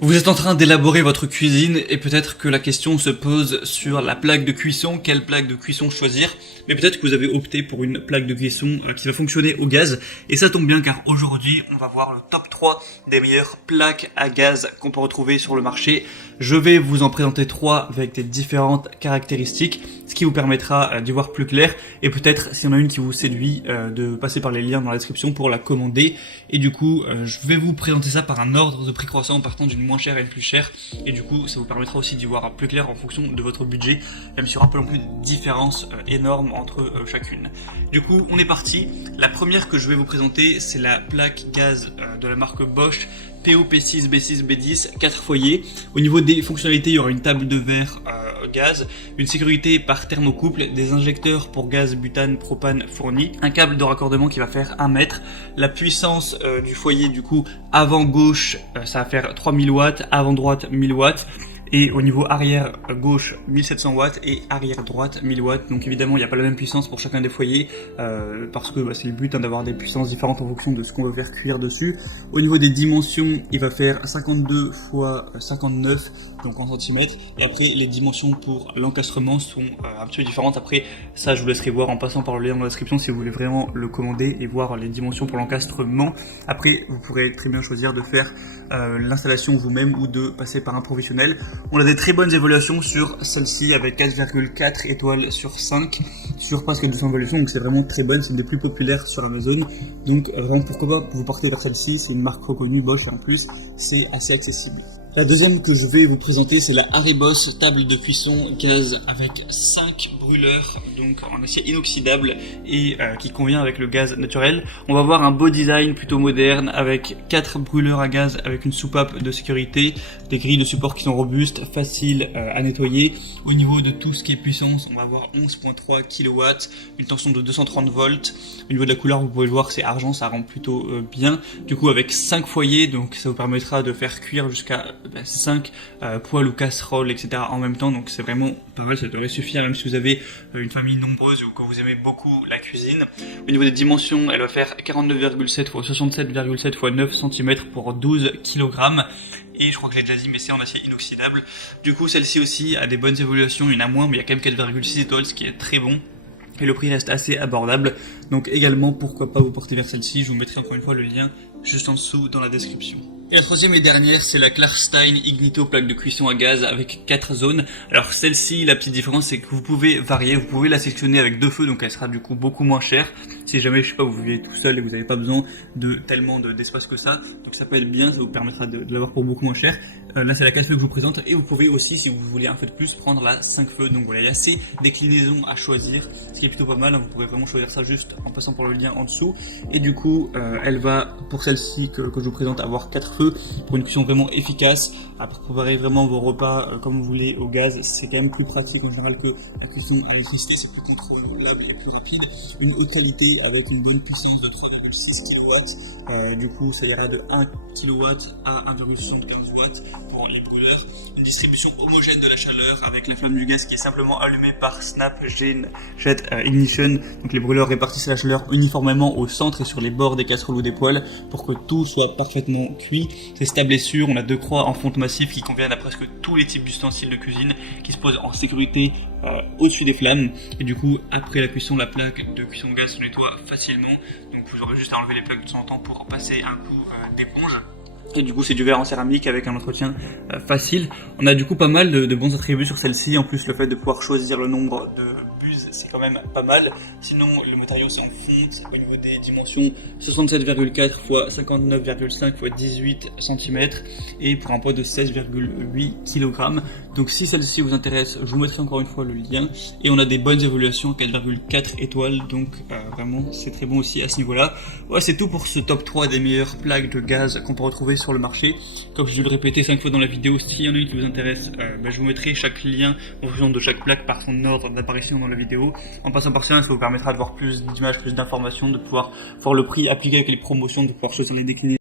Vous êtes en train d'élaborer votre cuisine et peut-être que la question se pose sur la plaque de cuisson, quelle plaque de cuisson choisir, mais peut-être que vous avez opté pour une plaque de cuisson qui va fonctionner au gaz, et ça tombe bien car aujourd'hui on va voir le top 3 des meilleures plaques à gaz qu'on peut retrouver sur le marché. Je vais vous en présenter 3 avec des différentes caractéristiques, ce qui vous permettra d'y voir plus clair, et peut-être s'il y en a une qui vous séduit, de passer par les liens dans la description pour la commander, et du coup je vais vous présenter ça par un ordre de prix croissant en partant d'une moins chère et une plus chère, et du coup ça vous permettra aussi d'y voir plus clair en fonction de votre budget, même s'il n'y aura pas non plus de différence énorme entre chacune. Du coup on est parti. La première que je vais vous présenter, c'est la plaque gaz de la marque Bosch PO P6 B6 B10 4 foyers. Au niveau des fonctionnalités, il y aura une table de verre gaz, une sécurité par thermocouple, des injecteurs pour gaz butane propane fournis, un câble de raccordement qui va faire 1 mètre, la puissance du foyer du coup avant gauche ça va faire 3000 watts, avant droite 1000 watts, et au niveau arrière gauche 1700 watts et arrière droite 1000 watts. Donc évidemment il n'y a pas la même puissance pour chacun des foyers parce que c'est le but d'avoir des puissances différentes en fonction de ce qu'on veut faire cuire dessus. Au niveau des dimensions, il va faire 52 x 59 donc en centimètres, et après les dimensions pour l'encastrement sont un petit peu différentes. Après ça je vous laisserai voir en passant par le lien dans la description si vous voulez vraiment le commander et voir les dimensions pour l'encastrement. Après vous pourrez très bien choisir de faire l'installation vous-même ou de passer par un professionnel. On a des très bonnes évaluations sur celle-ci avec 4,4 étoiles sur 5 sur presque 200 évaluations, donc c'est vraiment très bonne, c'est une des plus populaires sur Amazon, donc vraiment pourquoi pas vous porter vers celle-ci, c'est une marque reconnue Bosch et en plus c'est assez accessible. La deuxième que je vais vous présenter, c'est la Haribos table de cuisson gaz avec 5 brûleurs, donc en acier inoxydable et qui convient avec le gaz naturel. On va voir un beau design plutôt moderne avec 4 brûleurs à gaz avec une soupape de sécurité, des grilles de support qui sont robustes, faciles à nettoyer. Au niveau de tout ce qui est puissance, on va avoir 11.3 kW, une tension de 230 volts. Au niveau de la couleur, vous pouvez le voir, c'est argent, ça rend plutôt bien. Du coup avec 5 foyers, donc ça vous permettra de faire cuire jusqu'à 5 poêles ou casseroles, etc. en même temps, donc c'est vraiment pas mal, ça devrait suffire même si vous avez une famille nombreuse ou quand vous aimez beaucoup la cuisine. Au niveau des dimensions, elle va faire 49,7 x 67,7 x 9 cm pour 12 kg. Et je crois que j'ai déjà dit, mais c'est en acier inoxydable. Du coup, celle-ci aussi a des bonnes évaluations, il y en a moins, mais il y a quand même 4,6 étoiles, ce qui est très bon. Et le prix reste assez abordable. Donc également, pourquoi pas vous porter vers celle-ci. Je vous mettrai encore une fois le lien juste en dessous dans la description. Et la troisième et dernière, c'est la Klarstein Ignito plaque de cuisson à gaz avec 4 zones. Alors celle-ci, la petite différence, c'est que vous pouvez varier, vous pouvez la sectionner avec 2 feux, donc elle sera du coup beaucoup moins chère. Si jamais, je sais pas, vous vivez tout seul et vous n'avez pas besoin de tellement d'espace que ça, donc ça peut être bien, ça vous permettra de l'avoir pour beaucoup moins cher. Là, c'est la 4 feux que je vous présente, et vous pouvez aussi, si vous voulez un feu de plus, prendre la 5 feux. Donc voilà, il y a assez déclinaisons à choisir, ce qui est plutôt pas mal. Vous pourrez vraiment choisir ça juste en passant par le lien en dessous. Et du coup, elle va, pour celle-ci que je vous présente, avoir 4 feux pour une cuisson vraiment efficace. Après, préparer vraiment vos repas comme vous voulez au gaz, c'est quand même plus pratique en général que la cuisson à l'électricité, c'est plus contrôlable et plus rapide. Une haute qualité avec une bonne puissance de 3,6 kW. Du coup, ça irait de 1 kW à 1,75 watts pour les brûleurs. Une distribution homogène de la chaleur avec la flamme du gaz qui est simplement allumée par Snap Jet Ignition. Donc les brûleurs répartissent la chaleur uniformément au centre et sur les bords des casseroles ou des poêles pour que tout soit parfaitement cuit. C'est stable et sûr. On a 2 croix en fonte massive qui conviennent à presque tous les types d'ustensiles de cuisine, qui se posent en sécurité au-dessus des flammes. Et du coup, après la cuisson, la plaque de cuisson gaz se nettoie facilement. Donc vous aurez juste à enlever les plaques de temps en temps pour passer un coup d'éponge. Et du coup c'est du verre en céramique avec un entretien facile. On a du coup pas mal de bons attributs sur celle-ci. En plus le fait de pouvoir choisir le nombre de buses, c'est quand même pas mal. Sinon le matériau c'est en fonte. Au niveau des dimensions, 67,4 x 59,5 x 18 cm et pour un poids de 16,8 kg. Donc si celle-ci vous intéresse, je vous mettrai encore une fois le lien. Et on a des bonnes évaluations, 4,4 étoiles, donc vraiment c'est très bon aussi à ce niveau-là. Ouais, c'est tout pour ce top 3 des meilleures plaques de gaz qu'on peut retrouver sur le marché. Comme je vais le répéter 5 fois dans la vidéo, s'il y en a une qui vous intéresse, je vous mettrai chaque lien en fonction de chaque plaque par son ordre d'apparition dans la vidéo. En passant par ça, ça vous permettra de voir plus d'images, plus d'informations, de pouvoir voir le prix appliqué avec les promotions, de pouvoir choisir les déclinaisons.